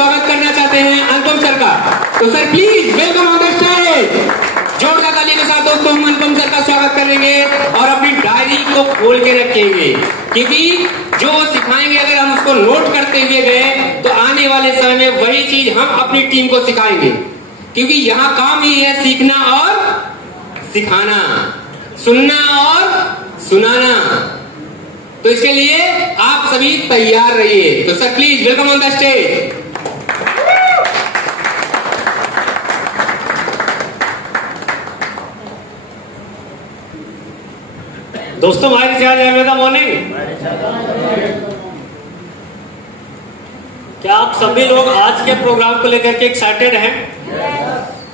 स्वागत करना चाहते हैं अनुपम सर का। तो sir please welcome on the stage. जोरदार तालियों के साथ दोस्तों हम अनुपम सर का स्वागत करेंगे और अपनी डायरी को खोल के रखेंगे, क्योंकि जो सिखाएंगे अगर हम उसको नोट करते हुए गए तो आने वाले समय में वही चीज हम अपनी टीम को सिखाएंगे, क्योंकि यहाँ काम ही है सीखना और सिखाना, सुनना और सुनाना। तो इसके लिए आप सभी तैयार रहिए। तो sir please welcome on the stage. दोस्तों हमारी जय मॉर्निंग। क्या आप सभी लोग आज के प्रोग्राम को लेकर के एक्साइटेड हैं?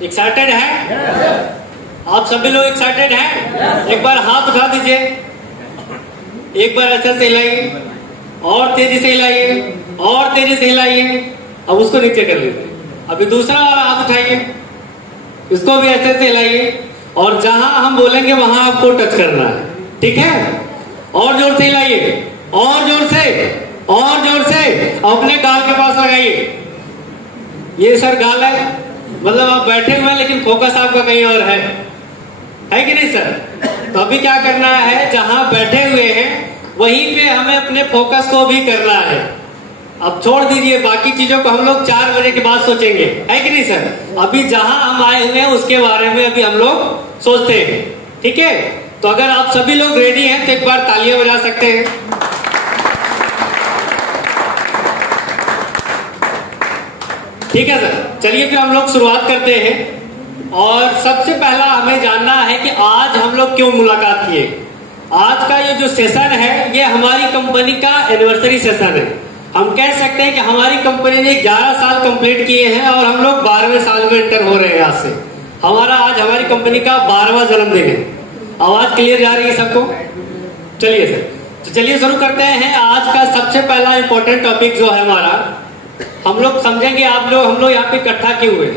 एक्साइटेड हैं? आप सभी लोग एक्साइटेड हैं? एक बार हाथ उठा दीजिए, एक बार अच्छे से हिलाइए और तेजी से हिलाइए और तेजी से हिलाइए। अब उसको नीचे कर लीजिए। अभी दूसरा वाला हाथ उठाइए, इसको भी अच्छे से हिलाइए और जहां हम बोलेंगे वहां आपको टच करना है, ठीक है? और जोर से हिलाइए और जोर से और जोर से अपने गाल के पास लगाइए। ये सर गाल है, मतलब आप बैठे हुए हैं लेकिन फोकस आपका कहीं और है कि नहीं सर? तो अभी क्या करना है, जहां बैठे हुए हैं वहीं पे हमें अपने फोकस को भी करना है। अब छोड़ दीजिए बाकी चीजों को, हम लोग 4 बजे के बाद सोचेंगे, है कि नहीं सर? अभी जहां हम आए हुए हैं उसके बारे में अभी हम लोग सोचते हैं, ठीक है? तो अगर आप सभी लोग रेडी हैं तो एक बार तालियां बजा सकते हैं। ठीक है सर, चलिए फिर हम लोग शुरुआत करते हैं। और सबसे पहला हमें जानना है कि आज हम लोग क्यों मुलाकात किए। आज का ये जो सेशन है ये हमारी कंपनी का एनिवर्सरी सेशन है। हम कह सकते हैं कि हमारी कंपनी ने 11 साल कंप्लीट किए हैं और हम लोग 12वें साल में एंटर हो रहे हैं। आज से आज हमारी कंपनी का 12वां जन्मदिन है। आवाज क्लियर जा रही है सबको? चलिए सर, तो चलिए शुरू करते हैं। आज का सबसे पहला इंपॉर्टेंट टॉपिक जो है हमारा, हम लोग समझेंगे हम लोग यहाँ पे इकट्ठा क्यों हुए।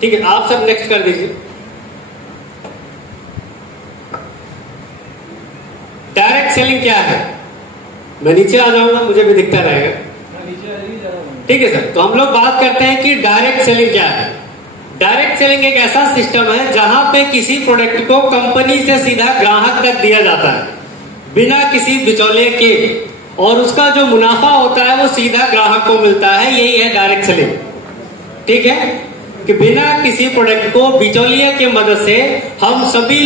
ठीक है, आप सब नेक्स्ट कर दीजिए। डायरेक्ट सेलिंग क्या है? मैं नीचे आ जाऊंगा, मुझे भी दिखता रहेगा। ठीक है सर, तो हम लोग बात करते हैं कि डायरेक्ट सेलिंग क्या है। डायरेक्ट सेलिंग एक ऐसा सिस्टम है जहां पे किसी प्रोडक्ट को कंपनी से सीधा ग्राहक तक दिया जाता है बिना किसी बिचौलिए के, और उसका जो मुनाफा होता है वो सीधा ग्राहक को मिलता है। यही है डायरेक्ट सेलिंग। ठीक है, कि बिना किसी प्रोडक्ट को बिचौलिए के मदद से हम सभी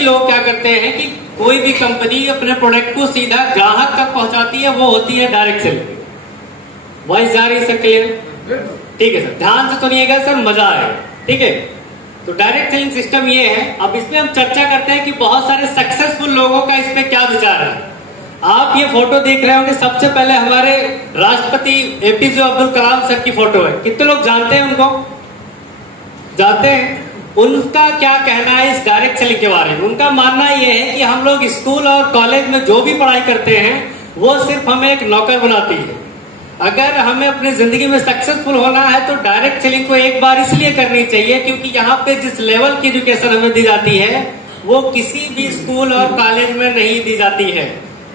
लोग क्या करते हैं कि कोई भी कंपनी अपने प्रोडक्ट को सीधा ग्राहक तक पहुंचाती है, वो होती है डायरेक्ट सेलिंग। वॉइस जा रही है सर? क्लियर? ठीक है सर, ध्यान से सुनिएगा सर, मजा आएगा। ठीक है, तो डायरेक्ट सेलिंग सिस्टम ये है। अब इसमें हम चर्चा करते हैं कि बहुत सारे सक्सेसफुल लोगों का इस पे क्या विचार है। आप ये फोटो देख रहे होंगे, सबसे पहले हमारे राष्ट्रपति एपीजे अब्दुल कलाम सर की फोटो है। कितने लोग जानते हैं उनको? जानते हैं? उनका क्या कहना है इस डायरेक्ट सेलिंग के बारे में? उनका मानना यह है कि हम लोग स्कूल और कॉलेज में जो भी पढ़ाई करते हैं वो सिर्फ हमें एक नौकर बनाती है। अगर हमें अपनी जिंदगी में सक्सेसफुल होना है तो डायरेक्ट सेलिंग को एक बार इसलिए करनी चाहिए क्योंकि यहाँ पे जिस लेवल की एजुकेशन हमें दी जाती है वो किसी भी स्कूल और कॉलेज में नहीं दी जाती है।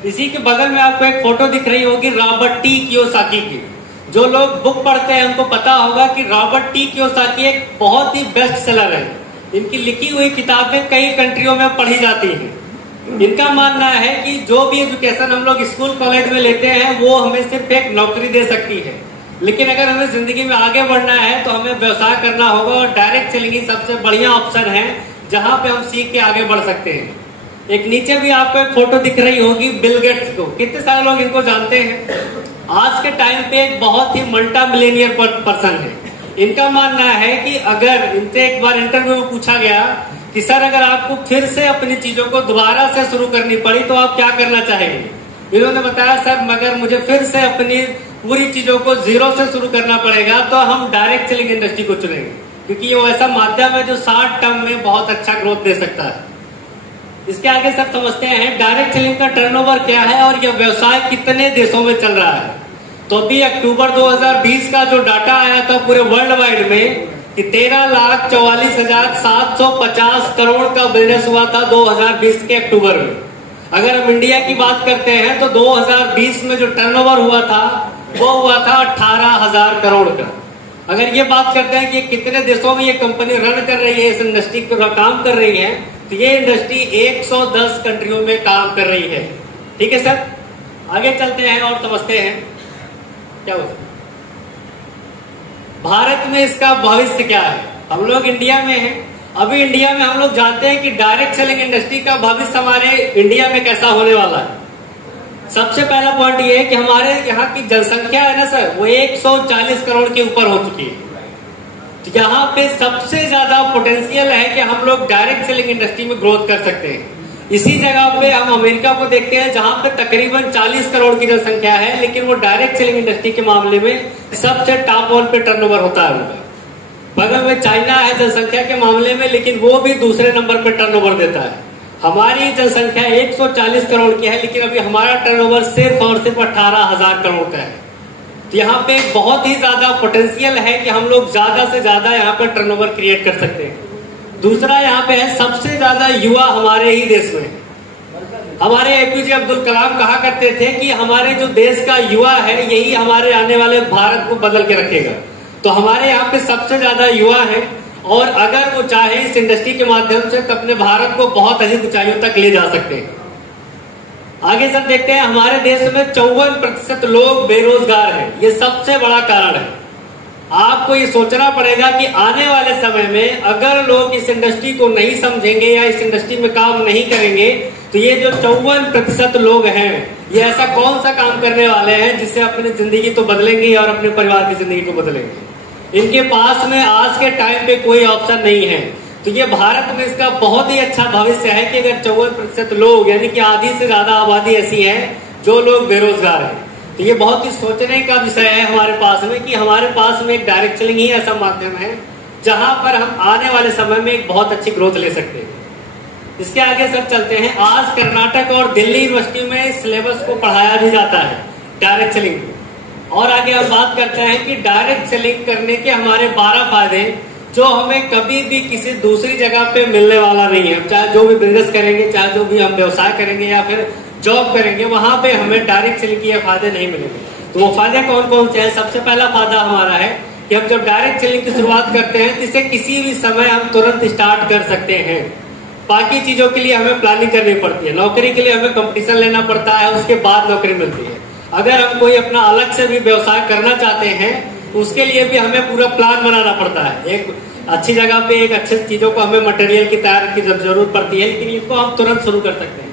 इसी के बगल में आपको एक फोटो दिख रही होगी रॉबर्ट टी कियोसाकी की। जो लोग बुक पढ़ते हैं उनको पता होगा कि रॉबर्ट टी कियोसाकी एक बहुत ही बेस्ट सेलर है। इनकी लिखी हुई किताबें कई कंट्रियों में पढ़ी जाती हैं। इनका मानना है कि जो भी एजुकेशन हम लोग स्कूल कॉलेज में लेते हैं वो हमें सिर्फ एक नौकरी दे सकती है, लेकिन अगर हमें जिंदगी में आगे बढ़ना है तो हमें व्यवसाय करना होगा और डायरेक्ट सेलिंग ही सबसे बढ़िया ऑप्शन है जहां पे हम सीख के आगे बढ़ सकते हैं। एक नीचे भी आपको एक फोटो दिख रही होगी बिल गेट्स को। कितने सारे लोग इनको जानते हैं? आज के टाइम पे एक बहुत ही मल्टा मिलेनियर पर्सन है। इनका मानना है कि अगर इनसे एक बार इंटरव्यू में पूछा गया कि सर अगर आपको फिर से अपनी चीजों को दोबारा से शुरू करनी पड़ी तो आप क्या करना चाहेंगे? इन्होंने बताया सर मगर मुझे फिर से अपनी पूरी चीजों को जीरो से शुरू करना पड़ेगा तो हम डायरेक्ट सेलिंग इंडस्ट्री को चुनेंगे, क्योंकि ये ऐसा माध्यम है जो शॉर्ट टर्म में बहुत अच्छा ग्रोथ दे सकता है। इसके आगे सब समझते हैं डायरेक्ट सेलिंग का टर्नओवर क्या है और यह व्यवसाय कितने देशों में चल रहा है। तो अभी अक्टूबर 2020 का जो डाटा आया था पूरे वर्ल्ड वाइड में कि 13,44,750 करोड़ का बिजनेस हुआ था 2020 के अक्टूबर में। अगर हम इंडिया की बात करते हैं तो 2020 में जो टर्नओवर हुआ था वो हुआ था 18,000 करोड़ का। अगर ये बात करते हैं कि कितने देशों में ये कंपनी रन कर रही है, इस इंडस्ट्री पर काम कर रही है, तो ये इंडस्ट्री 110 कंट्रियों में काम कर रही है। ठीक है सर, आगे चलते हैं और समझते हैं क्या होता है भारत में, इसका भविष्य क्या है। हम लोग इंडिया में हैं, अभी इंडिया में हम लोग जानते हैं कि डायरेक्ट सेलिंग इंडस्ट्री का भविष्य हमारे इंडिया में कैसा होने वाला है। सबसे पहला पॉइंट ये है कि हमारे यहाँ की जनसंख्या है ना सर, वो 140 करोड़ के ऊपर हो चुकी है। तो यहाँ पे सबसे ज्यादा पोटेंशियल है कि हम लोग डायरेक्ट सेलिंग इंडस्ट्री में ग्रोथ कर सकते हैं। इसी जगह पे हम अमेरिका को देखते हैं जहां पे तकरीबन 40 करोड़ की जनसंख्या है, लेकिन वो डायरेक्ट सेलिंग इंडस्ट्री के मामले में सबसे टॉप वन पे टर्नओवर होता है उनका। बगल में चाइना है जनसंख्या के मामले में, लेकिन वो भी दूसरे नंबर पे टर्नओवर देता है। हमारी जनसंख्या 140 करोड़ की है, लेकिन अभी हमारा टर्नओवर सिर्फ और सिर्फ 18,000 करोड़ का है। तो यहाँ पे बहुत ही ज्यादा पोटेंशियल है कि हम लोग ज्यादा से ज्यादा यहाँ पर टर्नओवर क्रिएट कर सकते हैं। दूसरा यहाँ पे है सबसे ज्यादा युवा हमारे ही देश में। हमारे एपीजे अब्दुल कलाम कहा करते थे कि हमारे जो देश का युवा है यही हमारे आने वाले भारत को बदल के रखेगा। तो हमारे यहाँ पे सबसे ज्यादा युवा है, और अगर वो चाहे इस इंडस्ट्री के माध्यम से तो अपने भारत को बहुत अधिक ऊंचाइयों तक ले जा सकते हैं। आगे सर देखते हैं, हमारे देश में 54% लोग बेरोजगार हैं। ये सबसे बड़ा कारण है। आपको ये सोचना पड़ेगा कि आने वाले समय में अगर लोग इस इंडस्ट्री को नहीं समझेंगे या इस इंडस्ट्री में काम नहीं करेंगे तो ये जो 54% लोग हैं ये ऐसा कौन सा काम करने वाले हैं जिससे अपनी जिंदगी तो बदलेंगे और अपने परिवार की जिंदगी को बदलेंगे। इनके पास में आज के टाइम पे कोई ऑप्शन नहीं है। तो ये भारत में इसका बहुत ही अच्छा भविष्य है कि अगर 54% लोग यानी कि आधी से ज्यादा आबादी ऐसी है जो लोग बेरोजगार है। तो ये बहुत ही सोचने का विषय है हमारे पास में कि हमारे पास में एक डायरेक्ट सेलिंग ही ऐसा माध्यम है जहां पर हम आने वाले समय में एक बहुत अच्छी ग्रोथ ले सकते हैं। इसके आगे सर चलते हैं। आज कर्नाटक और दिल्ली यूनिवर्सिटी में सिलेबस को पढ़ाया भी जाता है डायरेक्ट सेलिंग। और आगे हम बात करते हैं कि डायरेक्ट सेलिंग करने के हमारे 12 फायदे जो हमें कभी भी किसी दूसरी जगह पे मिलने वाला नहीं है। चाहे जो भी बिजनेस करेंगे, चाहे जो भी हम व्यवसाय करेंगे या फिर जॉब करेंगे, वहां पे हमें डायरेक्ट सेलिंग के फायदे नहीं मिलेंगे। तो वो फायदे कौन कौन से हैं? सबसे पहला फायदा हमारा है कि हम जब डायरेक्ट सेलिंग की शुरुआत करते हैं इसे किसी भी समय हम तुरंत स्टार्ट कर सकते हैं। बाकी चीजों के लिए हमें प्लानिंग करनी पड़ती है। नौकरी के लिए हमें कंपटीशन लेना पड़ता है, उसके बाद नौकरी मिलती है। अगर हम कोई अपना अलग से भी व्यवसाय करना चाहते हैं उसके लिए भी हमें पूरा प्लान बनाना पड़ता है। एक अच्छी जगह पे एक अच्छी चीजों को हमें मटेरियल की तैयार की जरूरत पड़ती है, लेकिन इनको हम तुरंत शुरू कर सकते हैं।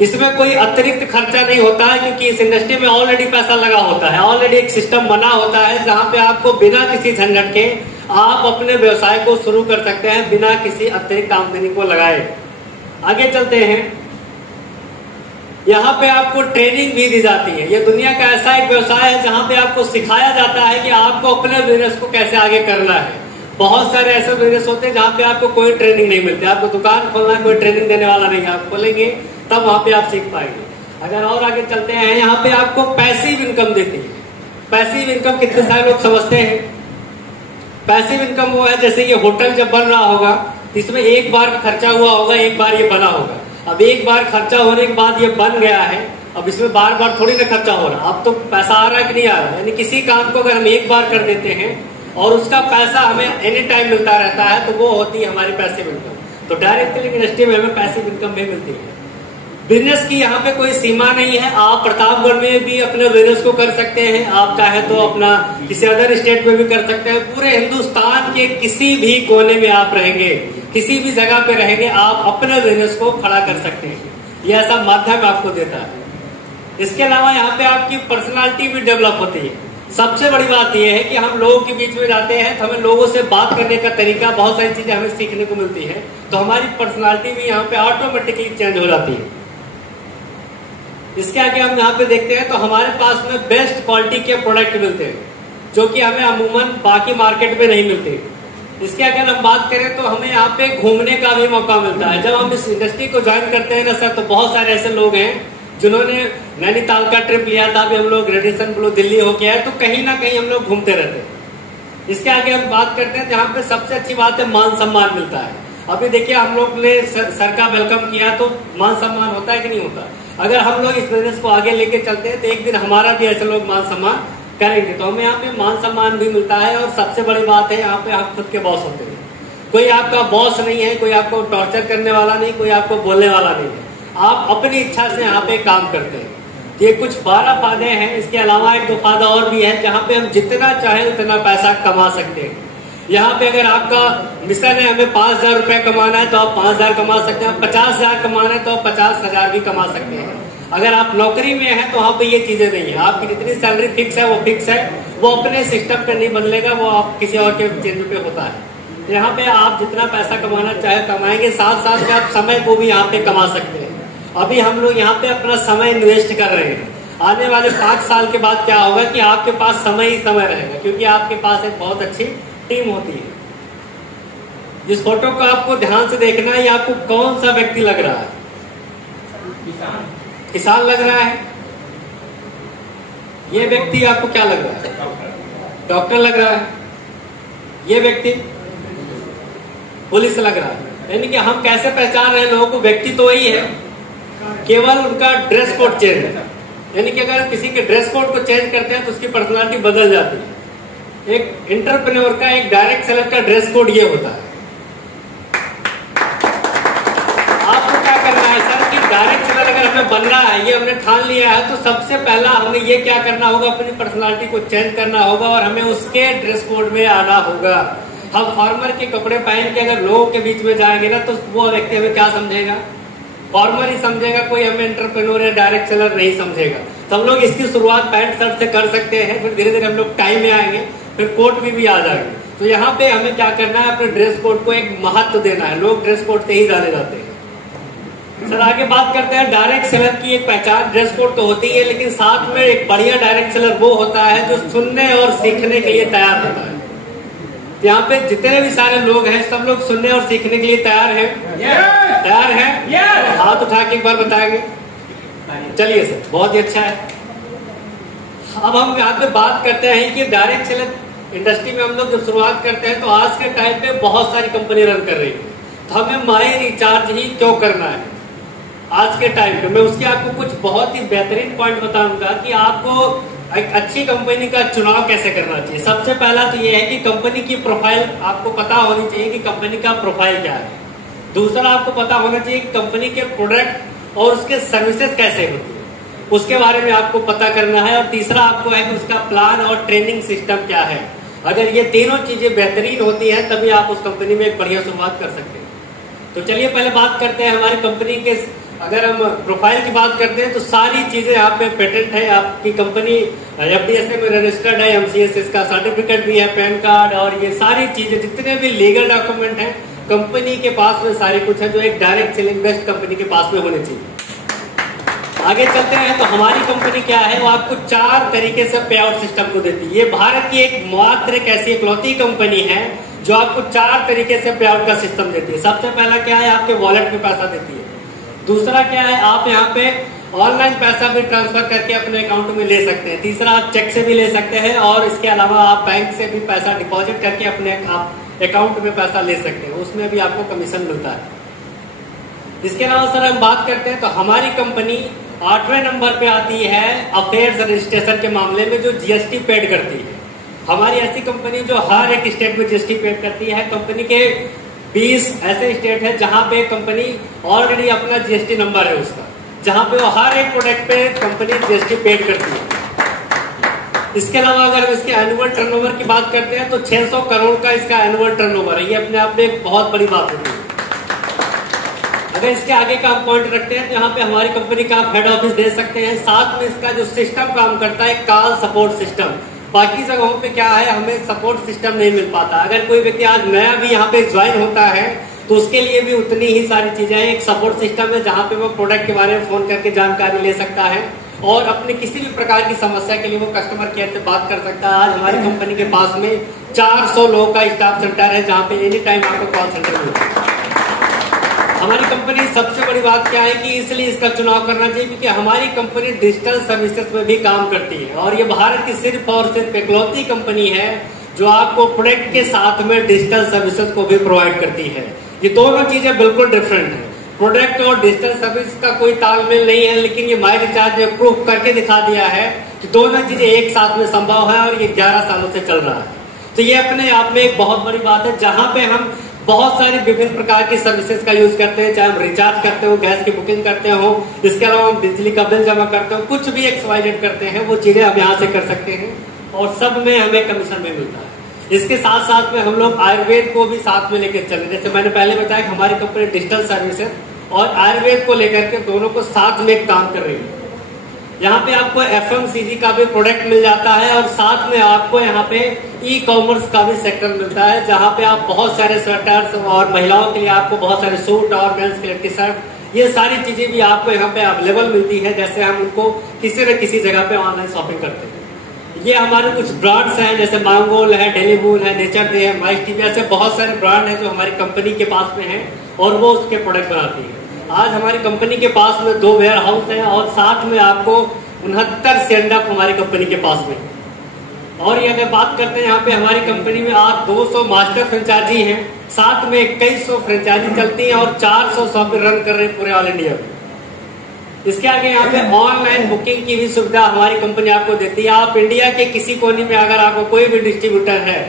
इसमें कोई अतिरिक्त खर्चा नहीं होता है क्योंकि इस इंडस्ट्री में ऑलरेडी पैसा लगा होता है। ऑलरेडी एक सिस्टम बना होता है जहां पे आपको बिना किसी झंझट के आप अपने व्यवसाय को शुरू कर सकते हैं बिना किसी अतिरिक्त आमदनी को लगाए। आगे चलते हैं। यहाँ पे आपको ट्रेनिंग भी दी जाती है। ये दुनिया का ऐसा एक व्यवसाय है जहाँ पे आपको सिखाया जाता है कि आपको अपने बिजनेस को कैसे आगे करना है। बहुत सारे ऐसे बिजनेस होते हैं जहाँ पे आपको कोई ट्रेनिंग नहीं मिलती। आपको दुकान खोलना है, कोई ट्रेनिंग देने वाला नहीं है। आप खोलेंगे तब वहां पे आप सीख पाएंगे। अगर और आगे चलते हैं, यहाँ पे आपको पैसिव इनकम देती है। पैसिव इनकम कितने सारे लोग समझते हैं? पैसिव इनकम वो है जैसे ये होटल जब बन रहा होगा इसमें एक बार खर्चा हुआ होगा, एक बार ये बना होगा। अब एक बार खर्चा होने के बाद ये बन गया है, अब इसमें बार बार थोड़ी ना खर्चा हो रहा। अब तो पैसा आ रहा है कि नहीं आ रहा। यानी किसी काम को अगर हम एक बार कर देते हैं और उसका पैसा हमें एनी टाइम मिलता रहता है तो वो होती है हमारी पैसिव इनकम। तो डायरेक्ट सेलिंग इंडस्ट्री में हमें पैसिव इनकम भी मिलती है। बिजनेस की यहाँ पे कोई सीमा नहीं है। आप प्रतापगढ़ में भी अपने बिजनेस को कर सकते हैं, आप चाहे तो अपना किसी अदर स्टेट में भी कर सकते हैं। पूरे हिंदुस्तान के किसी भी कोने में आप रहेंगे, किसी भी जगह पे रहेंगे, आप अपने बिजनेस को खड़ा कर सकते हैं। ये ऐसा माध्यम आपको देता है। इसके अलावा यहाँ पे आपकी पर्सनालिटी भी डेवलप होती है। सबसे बड़ी बात यह है कि हम लोगों के बीच में जाते हैं तो हमें लोगों से बात करने का तरीका, बहुत सारी चीजें हमें सीखने को मिलती है। तो हमारी पर्सनालिटी भी यहाँ पे ऑटोमेटिकली चेंज हो जाती है। इसके आगे हम यहाँ पे देखते हैं तो हमारे पास में बेस्ट क्वालिटी के प्रोडक्ट मिलते हैं जो कि हमें अमूमन बाकी मार्केट में नहीं मिलते। इसके अगर हम बात करें तो हमें यहाँ पे घूमने का भी मौका मिलता है। जब हम इस इंडस्ट्री को ज्वाइन करते हैं ना सर, तो बहुत सारे ऐसे लोग हैं जिन्होंने नैनीताल का ट्रिप लिया था। अभी हम लोग रेडिसन ब्लू दिल्ली होके आए, तो कहीं ना कहीं हम लोग घूमते रहते हैं। इसके आगे हम बात करते हैं जहाँ पे सबसे अच्छी बात है मान सम्मान मिलता है। अभी देखिए हम लोग ने सर का वेलकम किया तो मान सम्मान होता है कि नहीं होता। अगर हम लोग इस बिजनेस को आगे लेके चलते हैं तो एक दिन हमारा भी ऐसे लोग मान सम्मान करेंगे, तो हमें यहाँ पे मान सम्मान भी मिलता है। और सबसे बड़ी बात है यहाँ पे आप खुद के बॉस होते हैं, कोई आपका बॉस नहीं है, कोई आपको टॉर्चर करने वाला नहीं, कोई आपको बोलने वाला नहीं है, आप अपनी इच्छा से यहाँ पे काम करते हैं। ये कुछ 12 फायदे हैं। इसके अलावा 1-2 फायदा और भी है जहाँ पे हम जितना चाहे उतना पैसा कमा सकते हैं। यहाँ पे अगर आपका मिशन है हमें 5,000 रुपए कमाना है तो आप 5,000 कमा सकते हैं, 50,000 कमाना है तो आप 50,000 भी कमा सकते हैं। अगर आप नौकरी में हैं तो वहाँ पे ये चीजें नहीं है, आपकी जितनी सैलरी फिक्स है वो फिक्स है, वो अपने सिस्टम पे नहीं बदलेगा, वो आप किसी और के चेंज पे होता है। तो यहाँ पे आप जितना पैसा कमाना चाहे कमाएंगे, साथ साथ में आप समय को भी यहाँ पे कमा सकते हैं। अभी हम लोग यहाँ पे अपना समय इन्वेस्ट कर रहे हैं, आने वाले 5 साल के बाद क्या होगा कि आपके पास समय ही समय रहेगा, क्योंकि आपके पास एक बहुत अच्छी टीम होती है। जिस फोटो को आपको ध्यान से देखना है, ये आपको कौन सा व्यक्ति लग रहा है? किसान लग रहा है। ये व्यक्ति आपको क्या लग रहा है? डॉक्टर लग रहा है। ये व्यक्ति पुलिस लग रहा है। यानी कि हम कैसे पहचान रहे हैं लोगों को? व्यक्ति तो वही है, केवल उनका ड्रेस कोड चेंज है। यानी कि अगर किसी के ड्रेस कोड को चेंज करते हैं तो उसकी पर्सनालिटी बदल जाती है। एक एंटरप्रेन्योर का, एक डायरेक्ट सेलर का ड्रेस कोड ये होता है। आपको क्या करना है सर कि डायरेक्ट सेलर अगर हमें बनना है, ये हमने ठान लिया है, तो सबसे पहला हमें ये क्या करना होगा? अपनी पर्सनालिटी को चेंज करना होगा और हमें उसके ड्रेस कोड में आना होगा। हम फॉर्मर के कपड़े पहन के अगर लोगों के बीच में जाएंगे ना तो वो व्यक्ति हमें क्या समझेगा? फॉर्मर ही समझेगा, कोई हमें एंटरप्रेन्योर या डायरेक्ट सेलर नहीं समझेगा। तो हम लोग इसकी शुरुआत पैंट शर्ट से कर सकते हैं, फिर धीरे धीरे हम लोग टाइम में आएंगे, फिर कोट भी आ जाएंगे। तो यहाँ पे हमें क्या करना है? अपने ड्रेस कोड को एक महत्व देना है। लोग ड्रेस कोड से ही जाने जाते हैं। सर आगे बात करते हैं डायरेक्ट सेलर की। एक पहचान ड्रेस कोड तो होती है, लेकिन साथ में एक बढ़िया डायरेक्ट सेलर वो होता है जो सुनने और सीखने के लिए तैयार होता है। यहाँ पे जितने भी सारे लोग हैं सब लोग सुनने और सीखने के लिए तैयार हैं? तैयार हैं? हाथ उठा के एक बार बताएंगे। चलिए सर, बहुत ही अच्छा है। अब हम यहाँ पे बात करते हैं कि डायरेक्ट सेलर इंडस्ट्री में हम लोग जब शुरुआत करते हैं तो आज के टाइम पे बहुत सारी कंपनी रन कर रही है, तो हमें माई रिचार्ज ही क्यों करना है आज के टाइम पे? मैं उसके आपको कुछ बहुत ही बेहतरीन पॉइंट बताऊंगा कि आपको एक अच्छी कंपनी का चुनाव कैसे करना चाहिए। सबसे पहला तो ये है कि कंपनी की प्रोफाइल आपको पता होनी चाहिए कि कंपनी का प्रोफाइल क्या है। दूसरा आपको पता होना चाहिए कि कंपनी के प्रोडक्ट और उसके सर्विसेज कैसे होती है, उसके बारे में आपको पता करना है। और तीसरा आपको है कि उसका प्लान और ट्रेनिंग सिस्टम क्या है। अगर ये तीनों चीजें बेहतरीन होती हैं तभी आप उस कंपनी में एक बढ़िया शुरुआत कर सकते हैं। तो चलिए पहले बात करते हैं हमारी कंपनी के। अगर हम प्रोफाइल की बात करते हैं तो सारी चीजें यहाँ पे पेटेंट है, आपकी कंपनी FDSA में रजिस्टर्ड है, MCSS का सर्टिफिकेट भी है, पैन कार्ड, और ये सारी चीजें जितने भी लीगल डॉक्यूमेंट हैं कंपनी के पास में सारी कुछ है, जो एक डायरेक्ट सेलिंग बेस्ट कंपनी के पास में होने चाहिए। आगे चलते हैं तो हमारी कंपनी क्या है, वो आपको 4 तरीके से पे आउट सिस्टम को देती है। ये भारत की एक मात्र एक ऐसी इकलौती कंपनी है जो आपको 4 तरीके से पे आउट का सिस्टम देती है। सबसे पहला क्या है, आपके वॉलेट में पैसा देती है। दूसरा क्या है, आप यहाँ पे ऑनलाइन पैसा भी ट्रांसफर करके अपने अकाउंट में ले सकते हैं। तीसरा आप चेक से भी ले सकते हैं, और इसके अलावा आप बैंक से भी पैसा डिपॉजिट करके अपने अकाउंट में पैसा ले सकते हैं, उसमें भी आपको कमीशन मिलता है। इसके अलावा सर हम बात करते हैं तो हमारी कंपनी 8वें नंबर पे आती है अफेयर्स रजिस्ट्रेशन के मामले में, जो GST पेड करती है। हमारी ऐसी कंपनी जो हर एक स्टेट में GST पेड करती है। कंपनी के 20 ऐसे स्टेट है जहां पे कंपनी ऑलरेडी अपना GST नंबर है उसका, जहां पे वो हर एक प्रोडक्ट पे कंपनी GST पेड करती है। इसके अलावा अगर हम इसके एनुअल टर्नओवर की बात करते हैं तो 600 करोड़ का इसका एनुअल टर्नओवर है। ये अपने आप में एक बहुत बड़ी बात होती है। अगर इसके आगे का हम पॉइंट रखते हैं तो यहाँ पे हमारी कंपनी का आप हेड ऑफिस दे सकते हैं। साथ में इसका जो सिस्टम काम करता है कॉल सपोर्ट सिस्टम। बाकी जगहों पे क्या है, हमें सपोर्ट सिस्टम नहीं मिल पाता। अगर कोई व्यक्ति आज नया भी यहाँ पे ज्वाइन होता है तो उसके लिए भी उतनी ही सारी चीजें हैं। एक सपोर्ट सिस्टम है जहाँ पे वो प्रोडक्ट के बारे में फोन करके जानकारी ले सकता है, और अपनी किसी भी प्रकार की समस्या के लिए वो कस्टमर केयर से बात कर सकता है। आज हमारी कंपनी के पास में 400 लोगों का स्टाफ सेंटर है जहाँ पे एनी टाइम आपको कॉल सेंटर मिलता है। हमारी कंपनी सबसे बड़ी बात क्या है कि इसलिए इसका चुनाव करना चाहिए क्योंकि हमारी कंपनी डिजिटल सर्विसेज में भी काम करती है, और ये भारत की सिर्फ और सिर्फ इकलौती कंपनी है जो आपको प्रोडक्ट के साथ में डिजिटल सर्विसेज को भी प्रोवाइड करती है। ये दोनों चीजें बिल्कुल डिफरेंट है। प्रोडक्ट और डिजिटल सर्विस का कोई तालमेल नहीं है, लेकिन ये माई रिचार्ज ने प्रूव करके दिखा दिया है कि दोनों चीजें एक साथ में संभव है और ये 11 सालों से चल रहा है। तो ये अपने आप में एक बहुत बड़ी बात है, जहां पे हम बहुत सारी विभिन्न प्रकार की सर्विसेज का यूज करते हैं, चाहे हम रिचार्ज करते हो, गैस की बुकिंग करते हो, इसके अलावा हम बिजली का बिल जमा करते हो, कुछ भी XYZ करते हैं, वो चीजें हम यहाँ से कर सकते हैं और सब में हमें कमीशन भी मिलता है। इसके साथ साथ में हम लोग आयुर्वेद को भी साथ में लेकर चले। जैसे मैंने पहले बताया कि हमारी कंपनी डिजिटल सर्विसेज और आयुर्वेद को लेकर के दोनों को साथ में काम कर रही है। यहाँ पे आपको FMCG का भी प्रोडक्ट मिल जाता है और साथ में आपको यहाँ पे ई-कॉमर्स का भी सेक्टर मिलता है, जहाँ पे आप बहुत सारे स्वेटर्स और महिलाओं के लिए आपको बहुत सारे सूट और मेंस के लिए टी शर्ट, ये सारी चीजें भी आपको यहाँ पे अवेलेबल मिलती है, जैसे हम उनको किसी न किसी जगह पे ऑनलाइन शॉपिंग करते हैं। ये हमारे कुछ ब्रांड्स हैं, जैसे मांगोल है, डेली मूल है, नेचर डे है, माइस टीवी, ऐसे बहुत सारे ब्रांड हैं जो हमारी कंपनी के पास में है और वो उसके प्रोडक्ट बनाती है। आज हमारी कंपनी के पास में 2 वेयर हाउस है और साथ में आपको 69 स्टैंड अप हमारी कंपनी के पास में। और ये अगर बात करते हैं यहाँ पे हमारी कंपनी में आज 200 मास्टर फ्रेंचाइजी हैं, साथ में 2100 फ्रेंचाइजी चलती हैं और 400 शॉप रन कर रहे हैं पूरे ऑल इंडिया में। इसके आगे यहाँ पे ऑनलाइन बुकिंग की भी सुविधा हमारी कंपनी आपको देती है। आप इंडिया के किसी कोने में अगर आपको कोई भी डिस्ट्रीब्यूटर है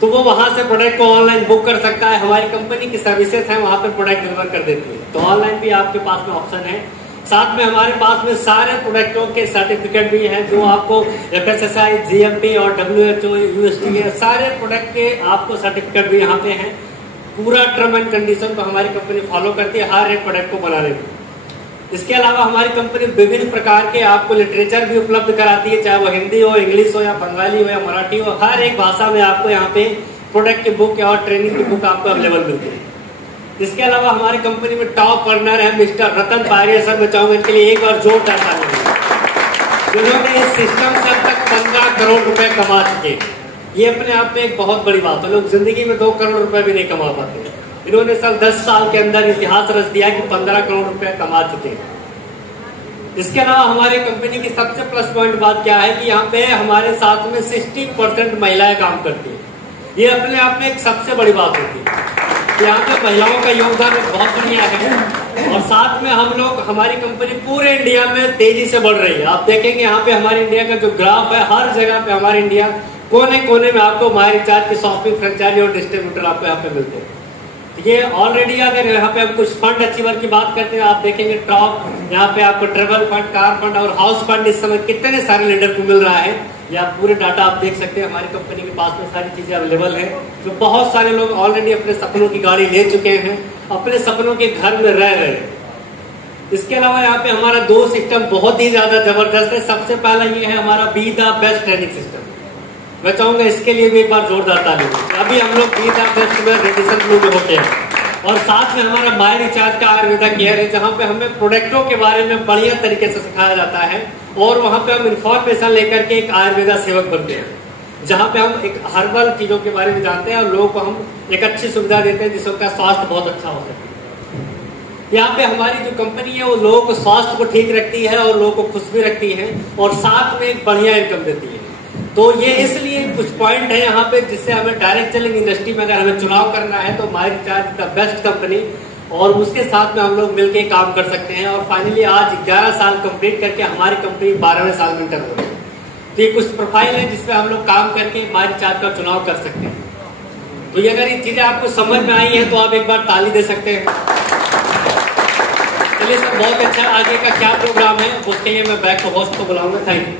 तो वो वहां से प्रोडक्ट को ऑनलाइन बुक कर सकता है। हमारी कंपनी की सर्विसेज है, वहां पर प्रोडक्ट डिलीवर कर देती है, तो ऑनलाइन भी आपके पास में ऑप्शन है। साथ में हमारे पास में सारे प्रोडक्टों के सर्टिफिकेट भी हैं, जो आपको FSSAI, GMP और WHO, USDA सारे प्रोडक्ट के आपको सर्टिफिकेट भी यहाँ पे हैं। पूरा टर्म एंड कंडीशन को हमारी कंपनी फॉलो करती है हर एक प्रोडक्ट को बनाने में। इसके अलावा हमारी कंपनी विभिन्न प्रकार के आपको लिटरेचर भी उपलब्ध कराती है, चाहे वो हिंदी हो, इंग्लिश हो या बंगाली हो या मराठी हो, हर एक भाषा में आपको यहाँ पे प्रोडक्ट की बुक और ट्रेनिंग की बुक आपको अवेलेबल मिलती है। इसके अलावा हमारी कंपनी में टॉप अर्नर है मिस्टर रतन पारिया सर। मैं चाहूंगा इनके लिए एक बार जोरदार ताली, जिन्होंने इस सिस्टम से अब तक 15 करोड़ रुपए कमा चुके। ये अपने आप में एक बहुत बड़ी बात है, लोग जिंदगी में 2 करोड़ रुपए भी नहीं कमा पाते। इन्होंने सर 10 साल के अंदर इतिहास रच दिया कि 15 करोड़ रुपए कमा चुके हैं। इसके अलावा हमारी कंपनी की सबसे प्लस पॉइंट बात क्या है कि यहाँ पे हमारे साथ में 60% महिलाएं काम करती है। ये अपने आप में एक सबसे बड़ी बात होती है। यहाँ पे महिलाओं का योगदान बहुत बढ़िया है और साथ में हम लोग, हमारी कंपनी पूरे इंडिया में तेजी से बढ़ रही है। आप देखेंगे यहाँ पे हमारे इंडिया का जो ग्राफ है, हर जगह पे हमारे इंडिया कोने कोने में आपको माई रिचार्ज की शॉपिंग, फ्रेंचाइजी और डिस्ट्रीब्यूटर आपको यहाँ पे मिलते हैं। ये ऑलरेडी अगर यहाँ पे हम कुछ फंड अचीवर की बात करते हैं, आप देखेंगे टॉप यहाँ पे आपको ट्रेवल फंड, कार फंड और हाउस फंड इस समय कितने सारे लीडर को मिल रहा है। या पूरे डाटा आप देख सकते हैं, हमारी कंपनी के पास में सारी चीजें अवेलेबल है। तो बहुत सारे लोग ऑलरेडी अपने सपनों की गाड़ी ले चुके हैं, अपने सपनों के घर में रह रहे हैं। इसके अलावा यहाँ पे हमारा 2 सिस्टम बहुत ही ज्यादा जबरदस्त है। सबसे पहला ये है हमारा be the best training system. मैं चाहूंगा इसके लिए भी एक बार जोरदार ताली। अभी हम लोग बी द बेस्ट में रेडिसन ब्लू में होते हैं और साथ में हमारा माई रिचार्ज का आयुर्वेदा केयर है, जहाँ पे हमें प्रोडक्टों के बारे में बढ़िया तरीके से सिखाया जाता है और वहां पे हम इन्फॉर्मेशन लेकर के एक आयुर्वेदा सेवक बनते हैं, जहाँ पे हम एक हर्बल चीजों के बारे में जानते हैं और लोगों को हम एक अच्छी सुविधा देते हैं जिससे उनका स्वास्थ्य बहुत अच्छा हो सके। यहाँ पे हमारी जो कंपनी है वो लोगों को स्वास्थ्य को ठीक रखती है और लोगों को खुश भी रखती है और साथ में एक बढ़िया इनकम देती है। तो ये इसलिए कुछ पॉइंट है यहाँ पे जिससे हमें डायरेक्ट सेलिंग इंडस्ट्री में अगर हमें चुनाव करना है तो माई रिचार्ज द बेस्ट कंपनी और उसके साथ में हम लोग मिलकर काम कर सकते हैं। और फाइनली आज 11 साल कंप्लीट करके हमारी कंपनी 12वें साल में इंटर हो रही है। तो ये कुछ प्रोफाइल है जिसपे हम लोग काम करके माई रिचार्ज का चुनाव कर सकते हैं। तो ये अगर ये चीजें आपको समझ में आई है तो आप एक बार ताली दे सकते हैं। चलिए सर, बहुत अच्छा। आगे का क्या प्रोग्राम है उसके लिए मैं बैक होस्ट को बुलाऊंगा। Thank you.